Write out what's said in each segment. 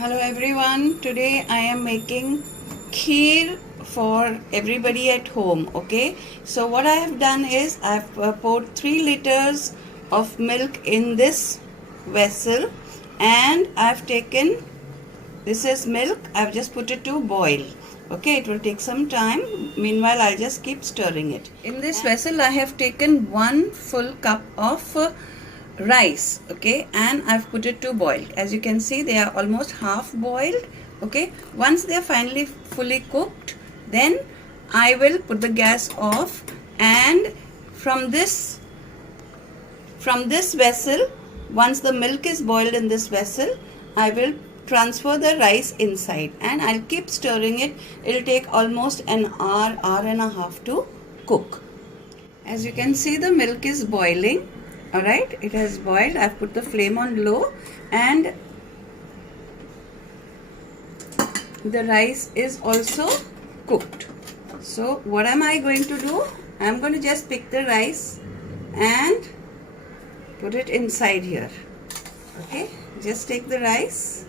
Hello everyone, today I am making kheer for everybody at home. Okay, so what I have done is I have poured 3 liters of milk in this vessel, and I have taken, this is milk, I have just put it to boil. Okay, it will take some time. Meanwhile, I'll just keep stirring it. In this vessel I have taken 1 full cup of rice, okay, and I've put it to boil. As you can see, they are almost half boiled. Okay, once they are finally fully cooked, then I will put the gas off, and from this vessel, once the milk is boiled in this vessel, I will transfer the rice inside and I'll keep stirring it. It'll take almost an hour and a half to cook. As you can see, the milk is boiling. Alright, it has boiled. I've put the flame on low and the rice is also cooked. So what am I going to do? I'm going to just pick the rice and put it inside here. Okay, just take the rice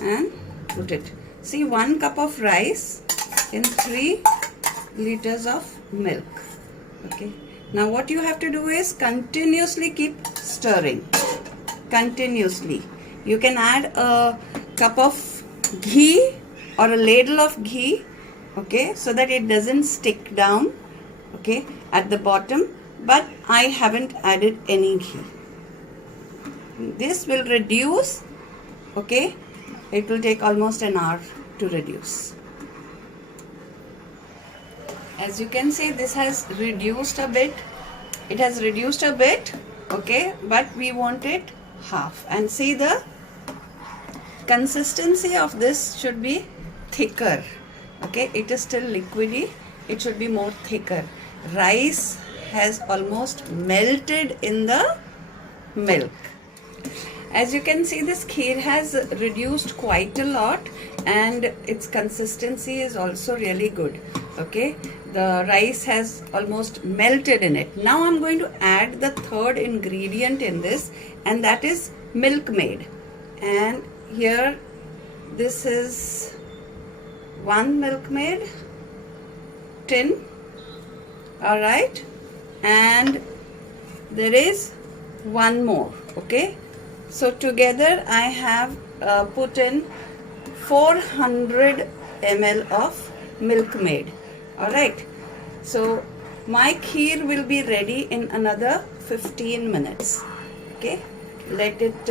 and put it. See, 1 cup of rice in 3 liters of milk. Okay. Now what you have to do is continuously keep stirring. Continuously. You can add a cup of ghee or a ladle of ghee, okay, so that it doesn't stick down, okay, at the bottom, but I haven't added any ghee. This will reduce, okay, it will take almost an hour to reduce. As you can see, this has reduced a bit. It has reduced a bit, okay, but we want it half. And see, the consistency of this should be thicker. Okay, it is still liquidy. It should be more thicker. Rice has almost melted in the milk. As you can see, this kheer has reduced quite a lot and its consistency is also really good. Okay, the rice has almost melted in it. Now I'm going to add the third ingredient in this, and that is milkmaid. And here, this is 1 milkmaid tin. Alright, and there is 1 more. Okay, so together I have put in 400 ml of milkmaid. Alright, so my kheer will be ready in another 15 minutes. Okay, let it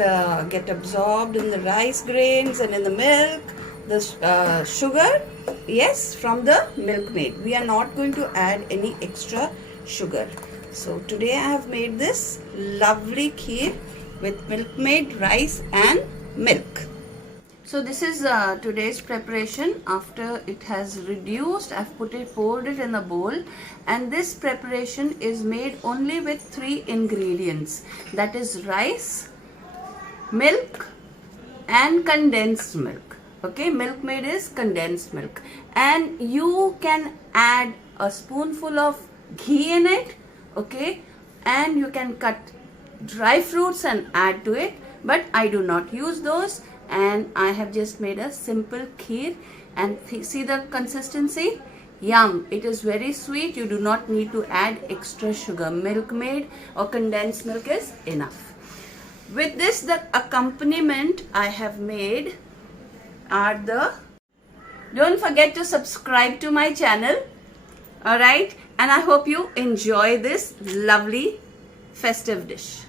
get absorbed in the rice grains and in the milk, the sugar, yes, from the milkmaid. We are not going to add any extra sugar. So today I have made this lovely kheer with milkmaid, rice and milk. So this is today's preparation. After it has reduced, I've poured it in a bowl, and this preparation is made only with 3 ingredients, that is rice, milk and condensed milk. Okay, milkmaid is condensed milk, and you can add a spoonful of ghee in it, okay, and you can cut dry fruits and add to it, but I do not use those. And I have just made a simple kheer, and see the consistency? Yum! It is very sweet. You do not need to add extra sugar. Milkmaid or condensed milk is enough. With this, the accompaniment I have made are the... Don't forget to subscribe to my channel. Alright? And I hope you enjoy this lovely festive dish.